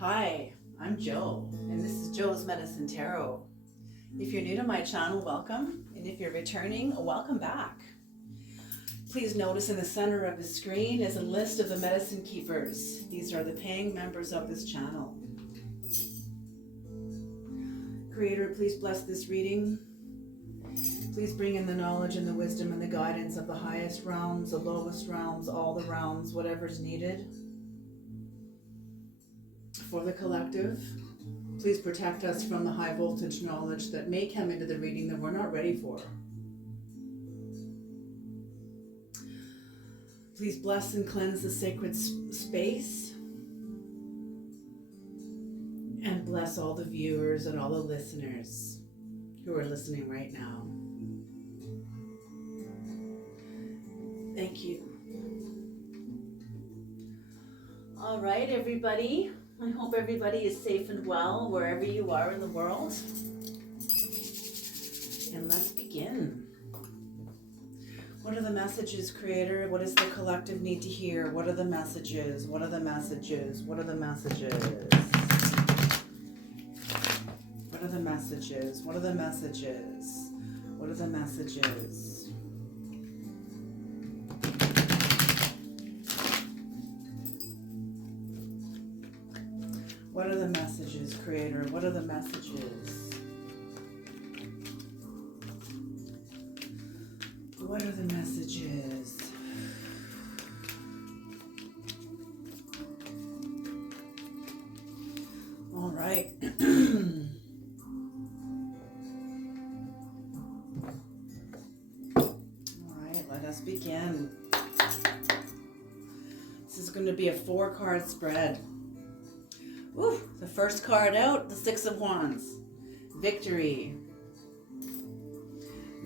Hi, I'm Jo, and this is Jo's Medicine Tarot. If you're new to my channel, welcome, and if you're returning, welcome back. Please notice in the center of the screen is a list of the medicine keepers. These are the paying members of this channel. Creator, please bless this reading. Please bring in the knowledge and the wisdom and the guidance of the highest realms, the lowest realms, all the realms, whatever's needed. For the collective, please protect us from the high voltage knowledge that may come into the reading that we're not ready for. Please bless and cleanse the sacred space, and bless all the viewers and all the listeners who are listening right now. Thank you. All right, everybody. I hope everybody is safe and well wherever you are in the world. And let's begin. What are the messages, Creator? What does the collective need to hear? What are the messages? What are the messages? What are the messages? What are the messages? What are the messages? What are the messages? What are the messages, Creator? What are the messages? What are the messages? All right. All right, let us begin. This is going to be a 4-card spread. Ooh, the first card out, the 6 of Wands. Victory.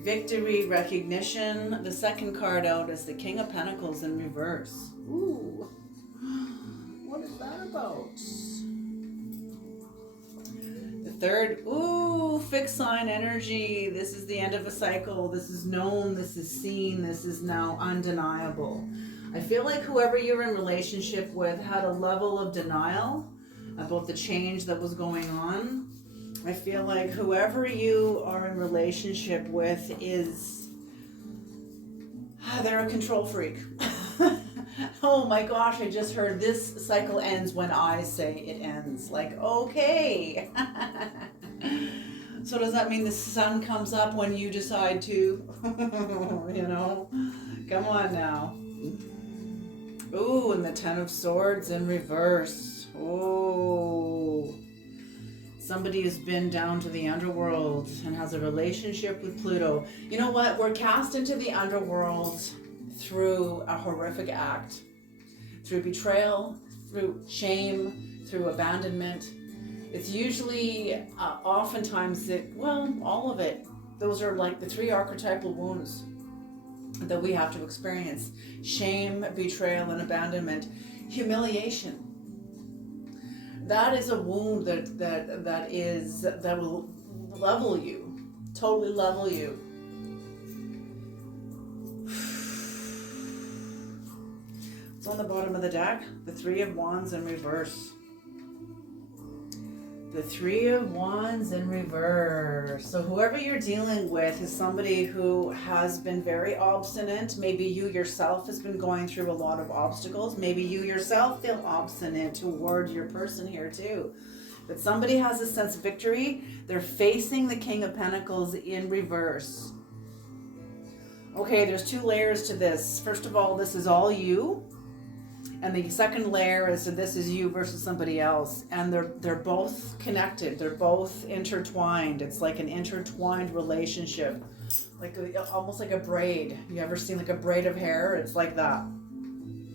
Victory, recognition. The second card out is the King of Pentacles in reverse. Ooh, what is that about? The third, ooh, fixed sign energy. This is the end of a cycle. This is known, this is seen, this is now undeniable. I feel like whoever you're in relationship with had a level of denial about the change that was going on. I feel like whoever you are in relationship with they're a control freak. Oh my gosh, I just heard this cycle ends when I say it ends. Like, okay. So does that mean the sun comes up when you decide to? You know? Come on now. Ooh, and the 10 of Swords in reverse. Oh, somebody has been down to the underworld and has a relationship with Pluto. You know what? We're cast into the underworld through a horrific act, through betrayal, through shame, through abandonment. It's usually, oftentimes, all of it. Those are like the 3 archetypal wounds that we have to experience: shame, betrayal, and abandonment. Humiliation. That is a wound that will level you, totally level you. It's on the bottom of the deck, the 3 of Wands in reverse. The 3 of Wands in reverse. So whoever you're dealing with is somebody who has been very obstinate. Maybe you yourself has been going through a lot of obstacles. Maybe you yourself feel obstinate toward your person here too. But somebody has a sense of victory. They're facing the King of Pentacles in reverse. Okay, there's 2 layers to this. First of all, this is all you. And the second layer is, so this is you versus somebody else. And they're both connected. They're both intertwined. It's like an intertwined relationship. Almost like a braid. You ever seen like a braid of hair? It's like that.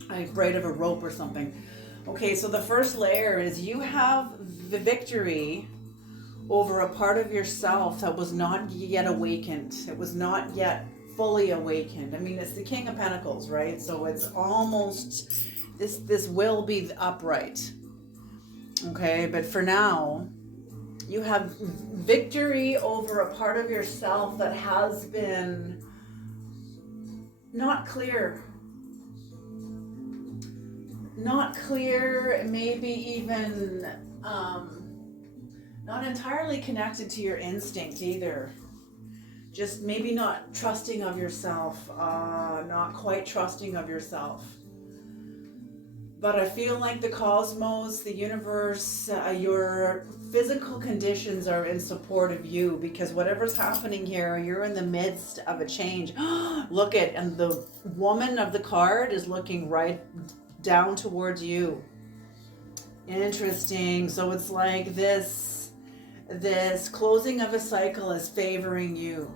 A braid of a rope or something. Okay, so the first layer is you have the victory over a part of yourself that was not yet awakened. It was not yet fully awakened. I mean, it's the King of Pentacles, right? So it's almost... This will be upright, okay? But for now, you have victory over a part of yourself that has been not clear, not clear, maybe even not entirely connected to your instinct either. Just maybe not trusting of yourself, not quite trusting of yourself. But I feel like the cosmos, the universe, your physical conditions are in support of you, because whatever's happening here, you're in the midst of a change. Look at, and the woman of the card is looking right down towards you. Interesting. So it's like this closing of a cycle is favoring you.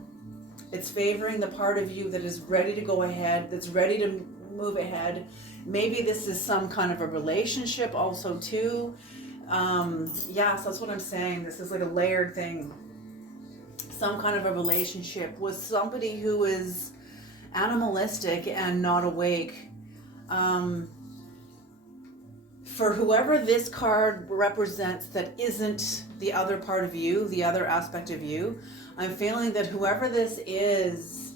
It's favoring the part of you that is ready to go ahead, that's ready to move ahead. Maybe this is some kind of a relationship also too. Yes, that's what I'm saying. This is like a layered thing. Some kind of a relationship with somebody who is animalistic and not awake. For whoever this card represents that isn't the other part of you, the other aspect of you, I'm feeling that whoever this is,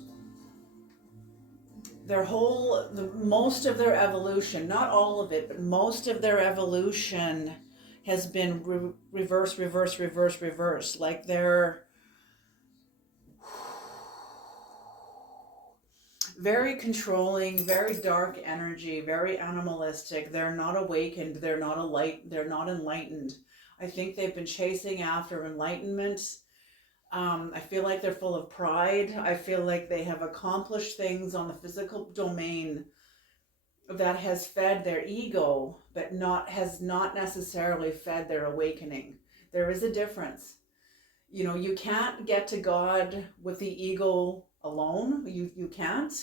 most of their evolution, not all of it, but most of their evolution has been reverse. Like they're very controlling, very dark energy, very animalistic. They're not awakened. They're not enlightened. I think they've been chasing after enlightenment. I feel like they're full of pride. I feel like they have accomplished things on the physical domain that has fed their ego, but has not necessarily fed their awakening. There is a difference. You know, you can't get to God with the ego alone. You can't,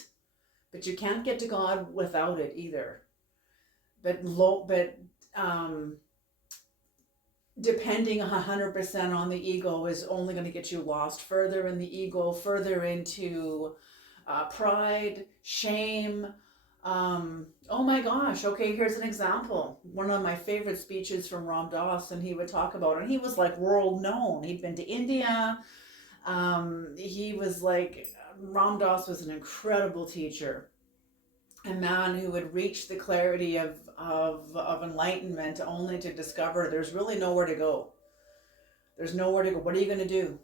but you can't get to God without it either. But depending 100% on the ego is only going to get you lost further in the ego, further into pride, shame. Oh my gosh, okay, here's an example. One of my favorite speeches from Ram Dass, and he would talk about it, and he was like world known. He'd been to India. He was like, Ram Dass was an incredible teacher. A man who had reached the clarity of enlightenment only to discover there's really nowhere to go. There's nowhere to go. What are you going to do?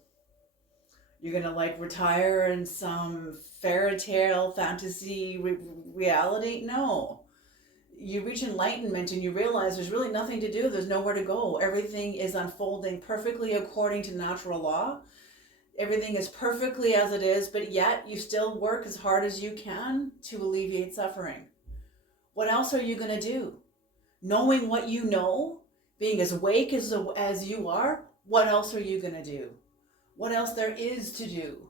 You're going to like retire in some fairy tale fantasy reality? No. You reach enlightenment and you realize there's really nothing to do. There's nowhere to go. Everything is unfolding perfectly according to natural law. Everything is perfectly as it is, but yet you still work as hard as you can to alleviate suffering. What else are you going to do? Knowing what you know, being as awake as you are, what else are you going to do? What else there is to do?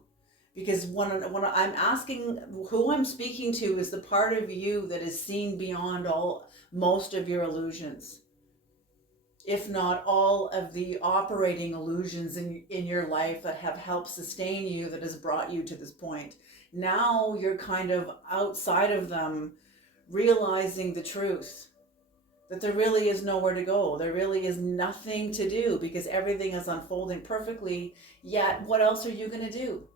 Because when I'm asking, who I'm speaking to is the part of you that is seen beyond most of your illusions. If not all of the operating illusions in your life that have helped sustain you, that has brought you to this point. Now you're kind of outside of them, realizing the truth, that there really is nowhere to go. There really is nothing to do because everything is unfolding perfectly. Yet, what else are you going to do?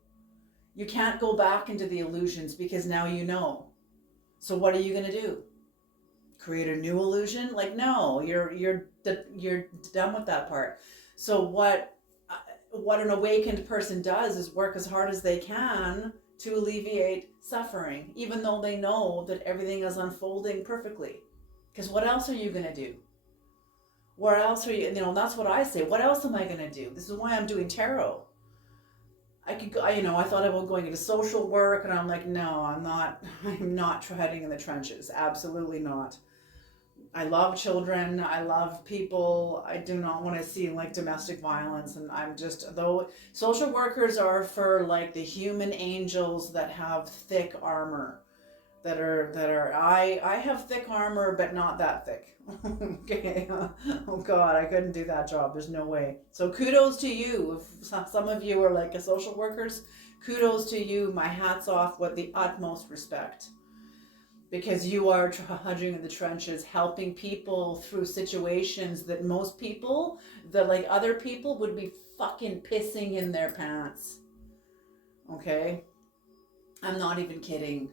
You can't go back into the illusions because now you know. So what are you going to do? Create a new illusion? Like, no, you're done with that part. So what an awakened person does is work as hard as they can to alleviate suffering, even though they know that everything is unfolding perfectly. Because what else are you going to do? Where else are you, that's what I say. What else am I going to do? This is why I'm doing tarot. I could go, I thought about going into social work, and I'm like, no, I'm not treading in the trenches. Absolutely not. I love children. I love people. I do not want to see like domestic violence. And though social workers are for like the human angels that have thick armor, I have thick armor, but not that thick. Okay. Oh God, I couldn't do that job. There's no way. So kudos to you. If some of you are like a social workers, kudos to you. My hat's off with the utmost respect. Because you are trudging in the trenches, helping people through situations that most people, that like other people, would be fucking pissing in their pants. Okay? I'm not even kidding.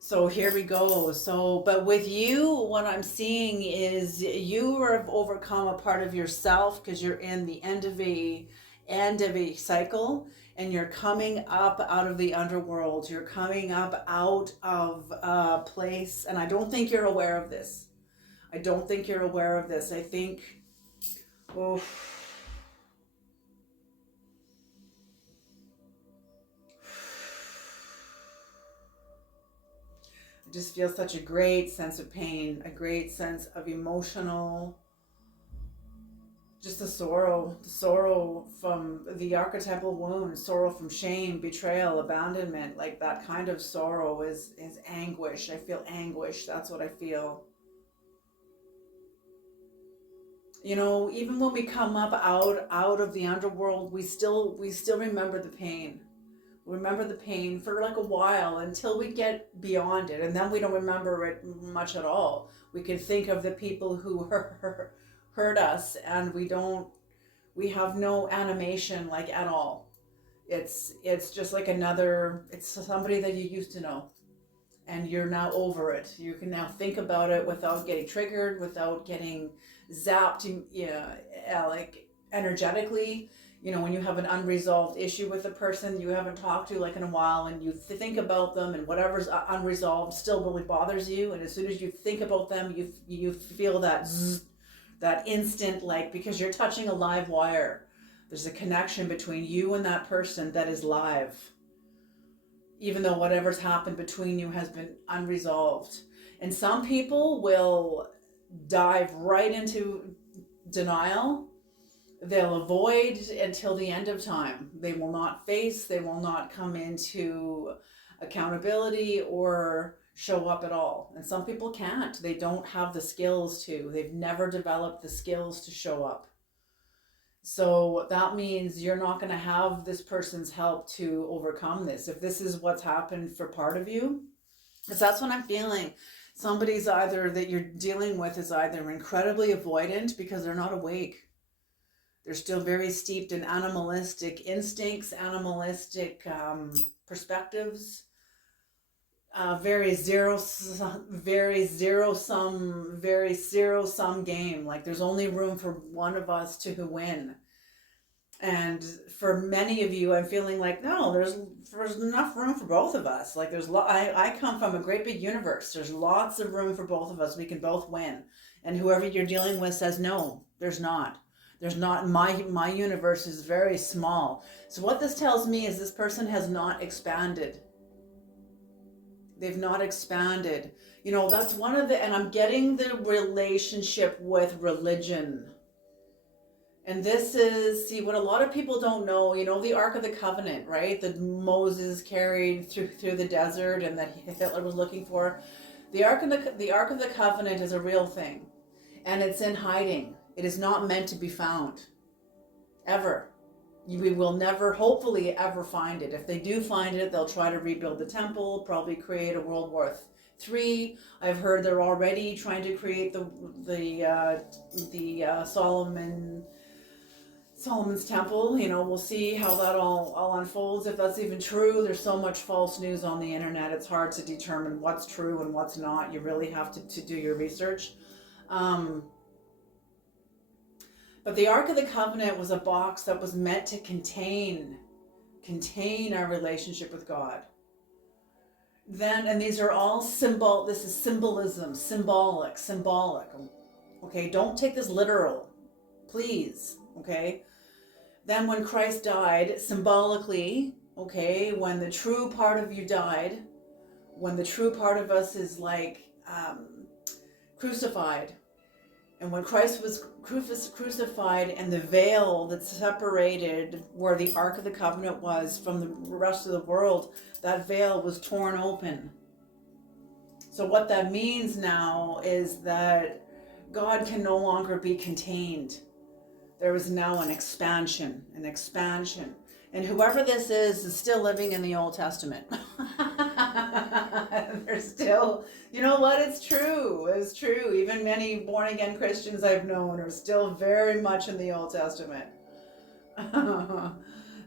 So here we go. So, but with you, what I'm seeing is you have overcome a part of yourself because you're in the end of a cycle, and you're coming up out of the underworld. You're coming up out of a place, and I don't think you're aware of this. I don't think you're aware of this. I think, oh, I just feel such a great sense of pain, a great sense of emotional, just the sorrow from the archetypal wound, sorrow from shame, betrayal, abandonment. Like that kind of sorrow is anguish. I feel anguish. That's what I feel. You know, even when we come up out of the underworld, we still remember the pain. Remember the pain for like a while until we get beyond it, and then we don't remember it much at all. We can think of the people who hurt us, and we have no animation like at all. It's just like it's somebody that you used to know, and you're now over it. You can now think about it without getting triggered, without getting zapped, like energetically. You know, when you have an unresolved issue with a person you haven't talked to like in a while, and you think about them, and whatever's unresolved still really bothers you, and as soon as you think about them, you feel that zzz, that instant, like, because you're touching a live wire. There's a connection between you and that person that is live, even though whatever's happened between you has been unresolved. And some people will dive right into denial. They'll avoid until the end of time. They will not face, they will not come into accountability or show up at all. And some people can't. They don't have the skills to. They've never developed the skills to show up. So that means you're not going to have this person's help to overcome this. If this is what's happened for part of you, because that's what I'm feeling. Somebody's either that you're dealing with is either incredibly avoidant because they're not awake. They're still very steeped in animalistic instincts, animalistic perspectives, very zero sum game. Like there's only room for one of us to win. And for many of you, I'm feeling like, no, there's enough room for both of us. Like I come from a great big universe. There's lots of room for both of us. We can both win. And whoever you're dealing with says, no, there's not. There's not. My universe is very small. So what this tells me is this person has not expanded. They've not expanded. You know, that's one of and I'm getting the relationship with religion. And this is, see, what a lot of people don't know, you know, the Ark of the Covenant, right? That Moses carried through the desert and that Hitler was looking for. The Ark of the Covenant is a real thing. And it's in hiding. It is not meant to be found. Ever. We will never, hopefully, ever find it. If they do find it, they'll try to rebuild the temple, probably create a World War III. I've heard they're already trying to create the Solomon's temple. You know, we'll see how that all unfolds, if that's even true. There's so much false news on the internet. It's hard to determine what's true and what's not. You really have to do your research. But the Ark of the Covenant was a box that was meant to contain our relationship with God. And these are all this is symbolism, symbolic. Okay, don't take this literal, please, okay? Then when Christ died, symbolically, okay, when the true part of you died, when the true part of us is like crucified, and when Christ was crucified and the veil that separated where the Ark of the Covenant was from the rest of the world, that veil was torn open. So what that means now is that God can no longer be contained. There is now an expansion. And whoever this is still living in the Old Testament. They're still, you know what, it's true. Even many born again Christians I've known are still very much in the Old Testament.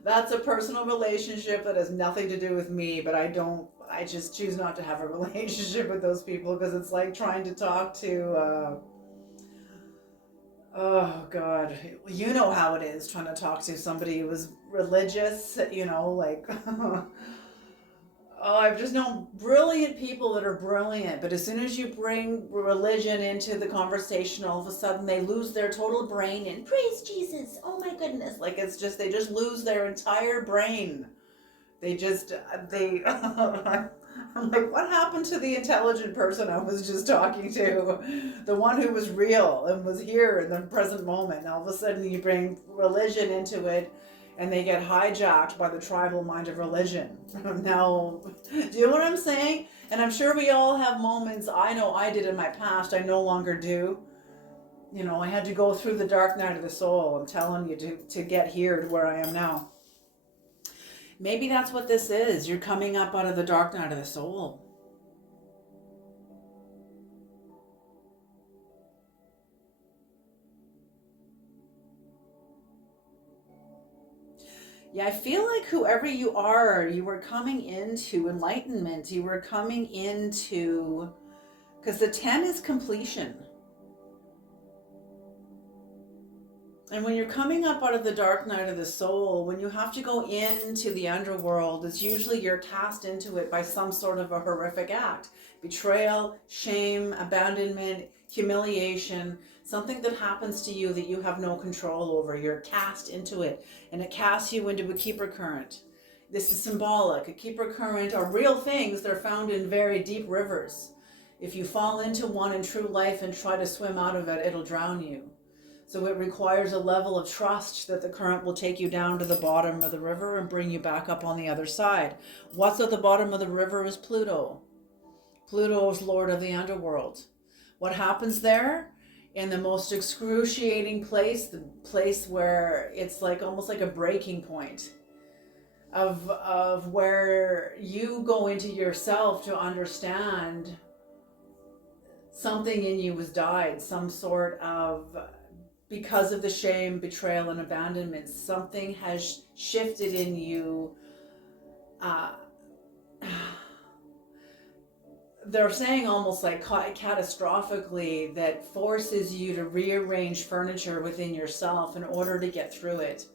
That's a personal relationship that has nothing to do with me, but I just choose not to have a relationship with those people because it's like trying to talk to, oh God, you know how it is trying to talk to somebody who is religious, like, oh, I've just known brilliant people that are brilliant, but as soon as you bring religion into the conversation, all of a sudden they lose their total brain and praise Jesus. Oh my goodness. Like they just lose their entire brain. I'm like, what happened to the intelligent person I was just talking to? The one who was real and was here in the present moment. And all of a sudden you bring religion into it and they get hijacked by the tribal mind of religion. Now, do you know what I'm saying? And I'm sure we all have moments. I know I did in my past. I no longer do. I had to go through the dark night of the soul. I'm telling you to get here to where I am now. Maybe that's what this is. You're coming up out of the dark night of the soul. Yeah, I feel like whoever you were coming into enlightenment. You were coming into, because the 10 is completion. And when you're coming up out of the dark night of the soul, when you have to go into the underworld, it's usually you're cast into it by some sort of a horrific act. Betrayal, shame, abandonment, humiliation, something that happens to you that you have no control over. You're cast into it, and it casts you into a keeper current. This is symbolic. A keeper current are real things. They're found in very deep rivers. If you fall into one in true life and try to swim out of it, it'll drown you. So it requires a level of trust that the current will take you down to the bottom of the river and bring you back up on the other side. What's at the bottom of the river is Pluto. Pluto is Lord of the underworld. What happens there? In the most excruciating place, the place where it's like almost like a breaking point of where you go into yourself to understand something in you has died, some sort of, because of the shame, betrayal, and abandonment, something has shifted in you. They're saying almost like catastrophically that forces you to rearrange furniture within yourself in order to get through it.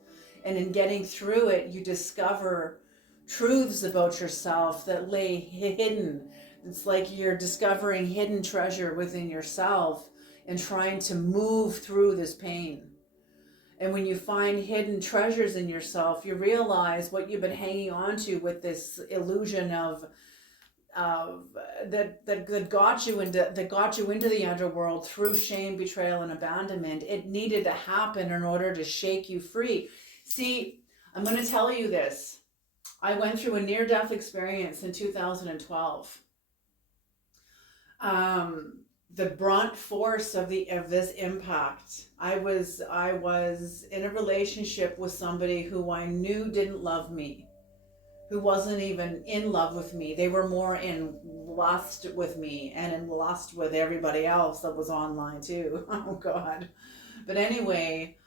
And in getting through it, you discover truths about yourself that lay hidden. It's like you're discovering hidden treasure within yourself and trying to move through this pain. And when you find hidden treasures in yourself, you realize what you've been hanging on to with this illusion of that got you into the underworld through shame, betrayal, and abandonment. It needed to happen in order to shake you free. See, I'm going to tell you this. I went through a near-death experience in 2012. The brunt force of this impact. I was in a relationship with somebody who I knew didn't love me, who wasn't even in love with me. They were more in lust with me and in lust with everybody else that was online too. Oh God. But anyway,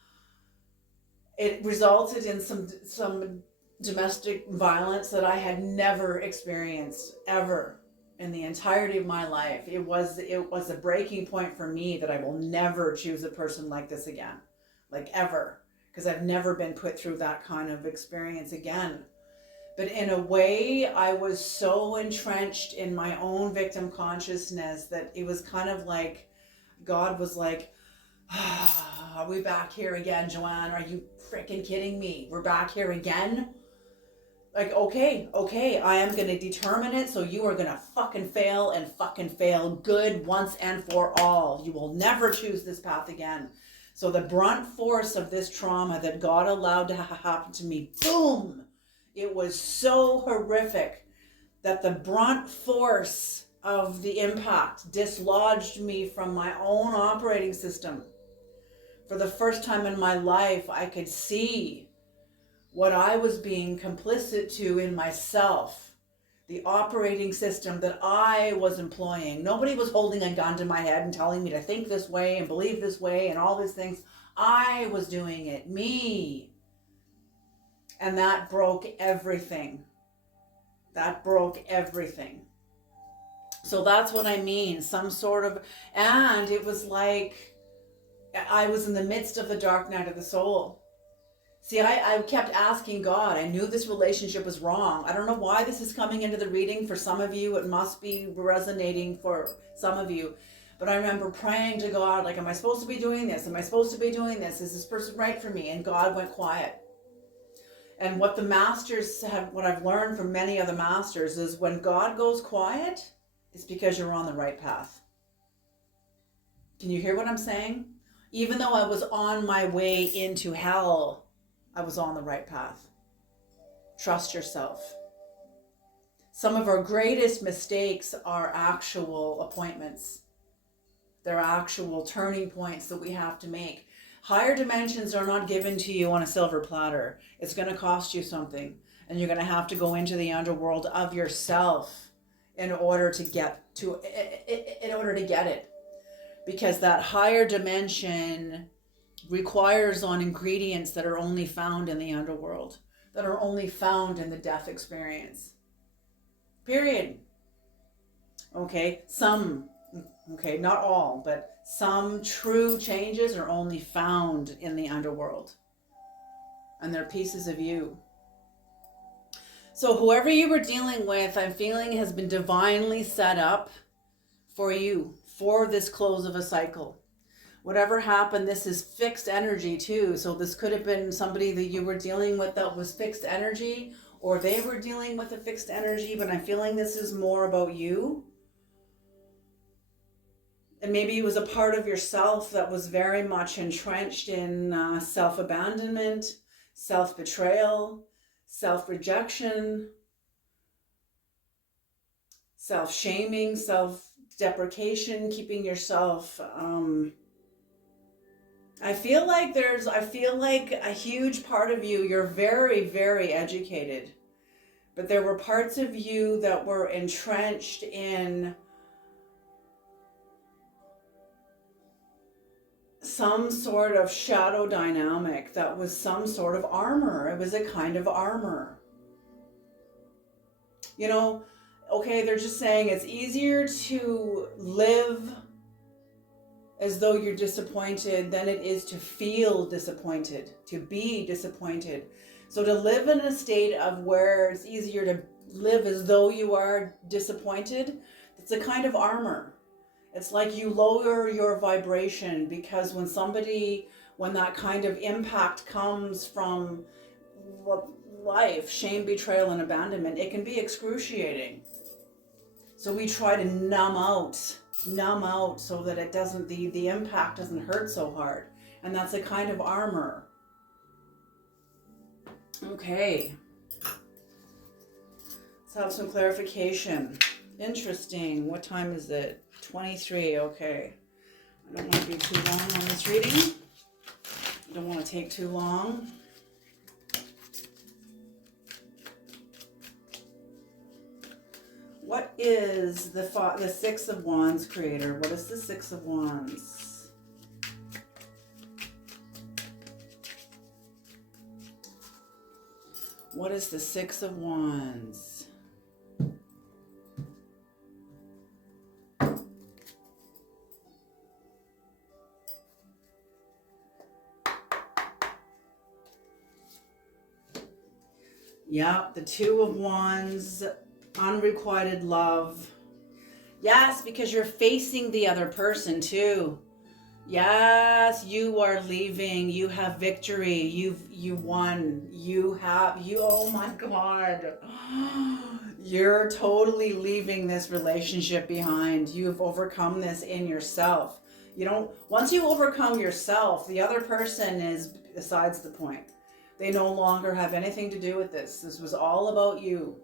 it resulted in some domestic violence that I had never experienced ever in the entirety of my life. It was a breaking point for me that I will never choose a person like this again, like ever, because I've never been put through that kind of experience again. But in a way, I was so entrenched in my own victim consciousness that it was kind of like God was like, are we back here again, Joanne? Are you freaking kidding me? We're back here again? Like, okay, I am going to determine it, so you are going to fucking fail good once and for all. You will never choose this path again. So the brunt force of this trauma that God allowed to happen to me, boom, it was so horrific that the brunt force of the impact dislodged me from my own operating system. For the first time in my life, I could see what I was being complicit to in myself, the operating system that I was employing. Nobody was holding a gun to my head and telling me to think this way and believe this way and all these things. I was doing it, me. And that broke everything. That broke everything. So that's what I mean. Some sort of, and it was like I was in the midst of the dark night of the soul. See, I kept asking God. I knew this relationship was wrong. I don't know why this is coming into the reading. For some of you, it must be resonating for some of you. But I remember praying to God, like, am I supposed to be doing this? Am I supposed to be doing this? Is this person right for me? And God went quiet. And what the masters have, what I've learned from many of the masters is when God goes quiet, it's because you're on the right path. Can you hear what I'm saying? Even though I was on my way into hell, I was on the right path. Trust yourself. Some of our greatest mistakes are actual appointments. They're actual turning points that we have to make. Higher dimensions are not given to you on a silver platter. It's going to cost you something. And you're going to have to go into the underworld of yourself in order to get it. Because that higher dimension requires on ingredients that are only found in the underworld, that are only found in the death experience. Period. Okay, not all, but some true changes are only found in the underworld. And they're pieces of you. So whoever you were dealing with, I'm feeling has been divinely set up for you, for this close of a cycle. Whatever happened, this is fixed energy too. So this could have been somebody that you were dealing with that was fixed energy, or they were dealing with a fixed energy, but I'm feeling this is more about you. And maybe it was a part of yourself that was very much entrenched in self-abandonment, self-betrayal, self-rejection, self-shaming, self-deprecation, keeping yourself... I feel like a huge part of you, you're very, very educated, but there were parts of you that were entrenched in some sort of shadow dynamic that was some sort of armor. It was a kind of armor. You know, okay, they're just saying it's easier to live as though you're disappointed than it is to feel disappointed, to be disappointed. So to live in a state of where it's easier to live as though you are disappointed, it's a kind of armor. It's like you lower your vibration, because when that kind of impact comes from life, shame, betrayal, and abandonment, it can be excruciating. So we try to numb out so that it doesn't, the impact doesn't hurt so hard. And that's a kind of armor. Okay. Let's have some clarification. Interesting. What time is it? 23. Okay. I don't want to be too long on this reading. I don't want to take too long. What is the Six of Wands, Creator? What is the Six of Wands? What is the Six of Wands? Yeah, the Two of Wands, unrequited love. Yes, because you're facing the other person too. Yes, you are leaving. You have victory. You won. Oh my God. You're totally leaving this relationship behind. You've overcome this in yourself. Once you overcome yourself, the other person is besides the point. They no longer have anything to do with this. This was all about you.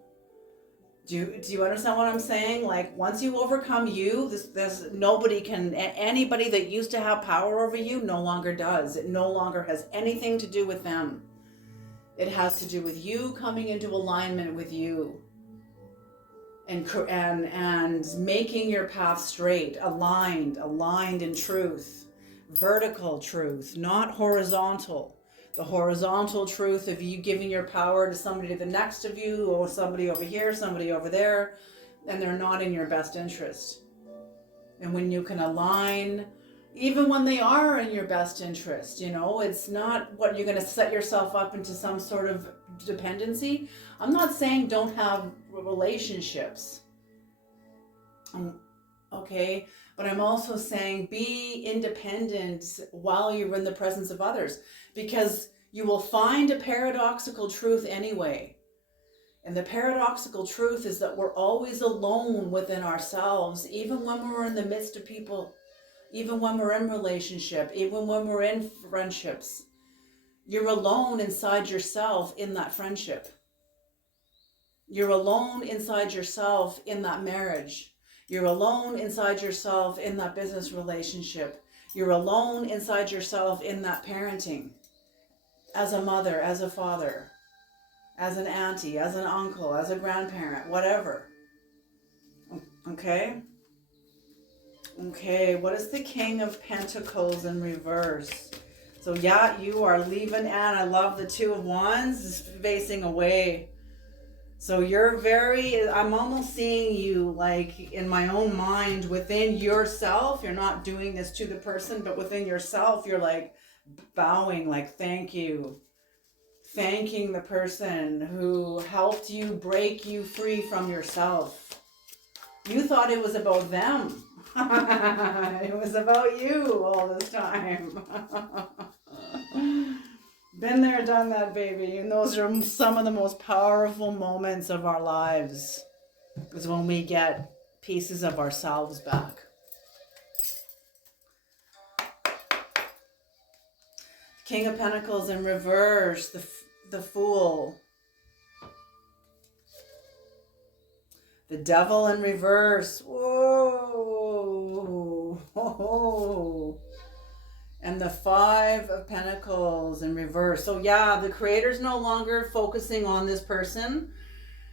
Do you understand what I'm saying? Like, once you overcome you, anybody that used to have power over you no longer does. It no longer has anything to do with them. It has to do with you coming into alignment with you and making your path straight, aligned in truth, vertical truth, not horizontal. The horizontal truth of you giving your power to somebody to the next of you, or somebody over here, somebody over there, and they're not in your best interest. And when you can align, even when they are in your best interest, you know, it's not what you're going to set yourself up into some sort of dependency. I'm not saying don't have relationships. Okay, but I'm also saying be independent while you're in the presence of others, because you will find a paradoxical truth anyway. And the paradoxical truth is that we're always alone within ourselves, even when we're in the midst of people, even when we're in relationship, even when we're in friendships. You're alone inside yourself in that friendship. You're alone inside yourself in that marriage. You're alone inside yourself in that business relationship. You're alone inside yourself in that parenting. As a mother, as a father, as an auntie, as an uncle, as a grandparent, whatever. Okay? Okay, what is the King of Pentacles in reverse? So yeah, you are leaving, and I love the Two of Wands facing away. So you're I'm almost seeing you like in my own mind within yourself. You're not doing this to the person, but within yourself, you're like bowing, like thank you. Thanking the person who helped you break you free from yourself. You thought it was about them. It was about you all this time. Been there, done that, baby. And those are some of the most powerful moments of our lives, is when we get pieces of ourselves back. King of Pentacles in reverse, the Fool. The Devil in reverse. Whoa. Whoa. And the Five of Pentacles in reverse. So yeah, the Creator's no longer focusing on this person.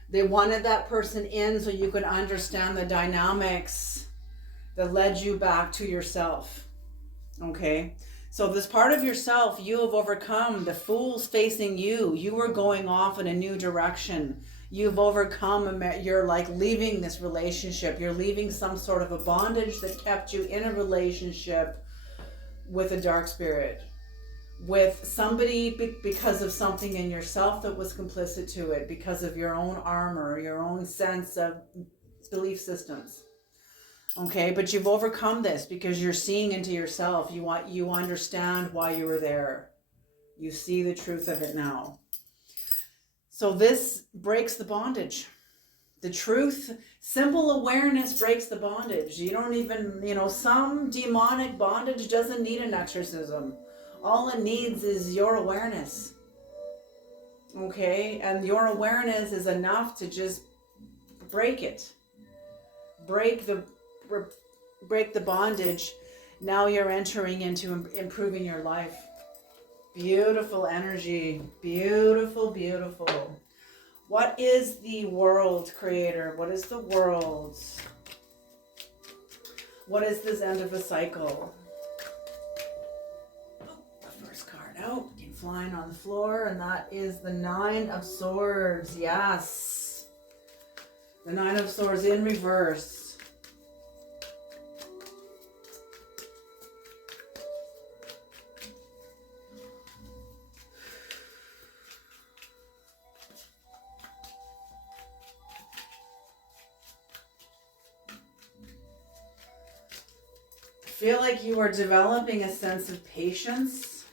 They wanted that person in so you could understand the dynamics that led you back to yourself. Okay? So this part of yourself, you have overcome. The Fool's facing you. You were going off in a new direction. You've overcome, you're like leaving this relationship. You're leaving some sort of a bondage that kept you in a relationship with a dark spirit. With somebody because of something in yourself that was complicit to it, because of your own armor, your own sense of belief systems. Okay, but you've overcome this because you're seeing into yourself. You understand why you were there. You see the truth of it now. So this breaks the bondage. The truth, simple awareness breaks the bondage. You don't even, some demonic bondage doesn't need an exorcism. All it needs is your awareness. Okay, and your awareness is enough to just break it. Break the bondage. Now you're entering into improving your life. Beautiful energy. Beautiful, beautiful. What is the world, Creator? What is the world? What is this end of a cycle? The first card out. Came flying on the floor, and that is the Nine of Swords. Yes. The Nine of Swords in reverse. Feel like you are developing a sense of patience.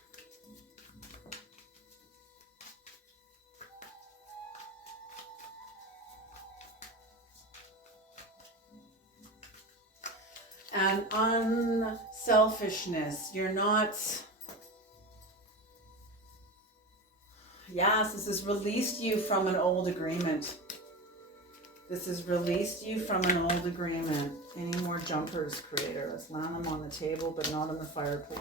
And unselfishness. You're not... Yes, this has released you from an old agreement. This has released you from an old agreement. Any more jumpers, Creator? Let's land them on the table, but not on the fireplace.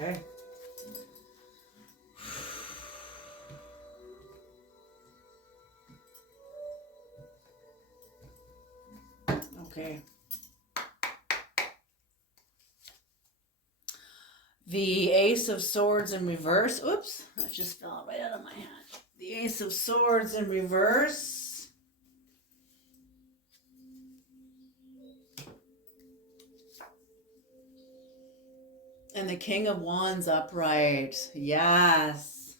Okay. Okay. The Ace of Swords in reverse. Oops, that just fell right out of my hand. The Ace of Swords in reverse. And the King of Wands upright. Yes.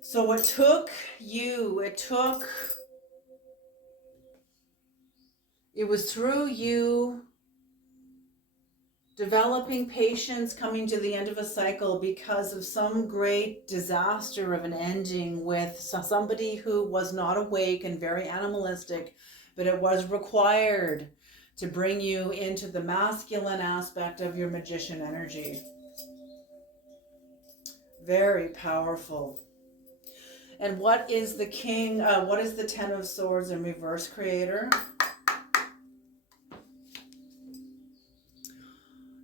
So it took you, it was through you developing patience, coming to the end of a cycle because of some great disaster of an ending with somebody who was not awake and very animalistic, but it was required to bring you into the masculine aspect of your magician energy. Very powerful. And what is the king, what is the Ten of Swords in reverse, creator?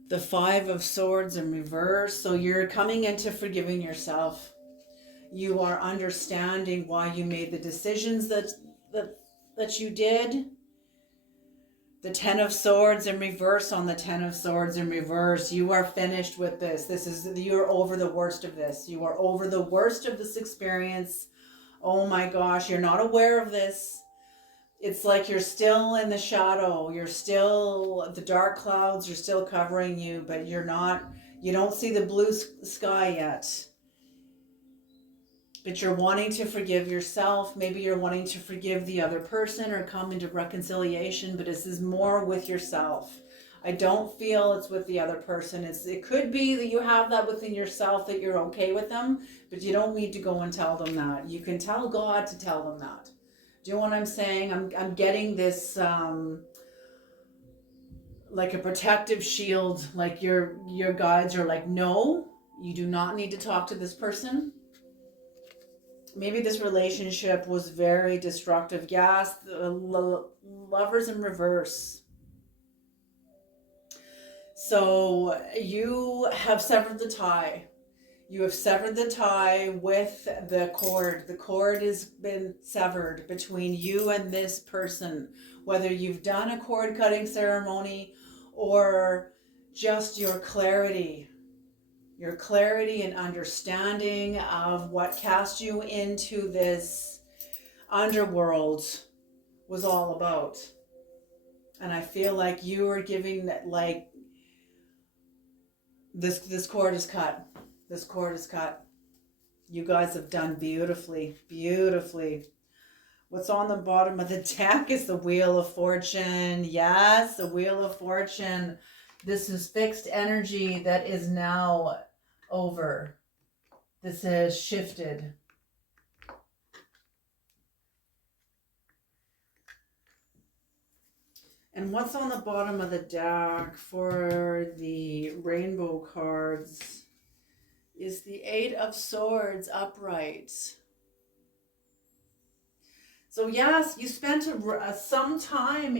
The Five of Swords in reverse. So you're coming into forgiving yourself. You are understanding why you made the decisions that you did. The Ten of Swords in reverse on the Ten of Swords in reverse. You are finished with this. You're over the worst of this. You are over the worst of this experience. Oh my gosh, you're not aware of this. It's like you're still in the shadow. You're still, the dark clouds are still covering you, but you don't see the blue sky yet. But you're wanting to forgive yourself. Maybe you're wanting to forgive the other person or come into reconciliation, but this is more with yourself. I don't feel it's with the other person. It could be that you have that within yourself, that you're okay with them, but you don't need to go and tell them that. You can tell God to tell them that. Do you know what I'm saying? I'm getting this like a protective shield, like your guides are like, no, you do not need to talk to this person. Maybe this relationship was very destructive. Yes, lovers in reverse. So you have severed the tie. You have severed the tie with the cord. The cord has been severed between you and this person. Whether you've done a cord cutting ceremony or just your clarity and understanding of what cast you into this underworld was all about. And I feel like you were giving that, like, this cord is cut. This cord is cut. You guys have done beautifully, beautifully. What's on the bottom of the deck is the Wheel of Fortune. Yes, the Wheel of Fortune. This is fixed energy that is now over. This has shifted. And what's on the bottom of the deck for the rainbow cards is the Eight of Swords upright. So yes, you spent some time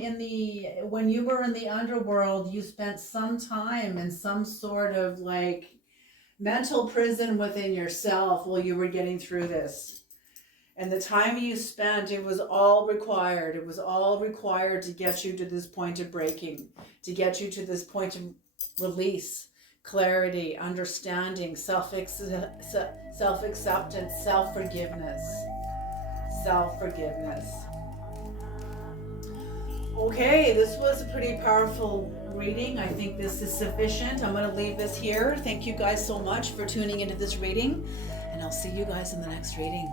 when you were in the underworld, you spent some time in some sort of like mental prison within yourself while you were getting through this. And the time you spent, it was all required. It was all required to get you to this point of breaking, to get you to this point of release, clarity, understanding, self-acceptance, self-forgiveness. Okay, this was a pretty powerful reading. I think this is sufficient. I'm going to leave this here. Thank you guys so much for tuning into this reading, and I'll see you guys in the next reading.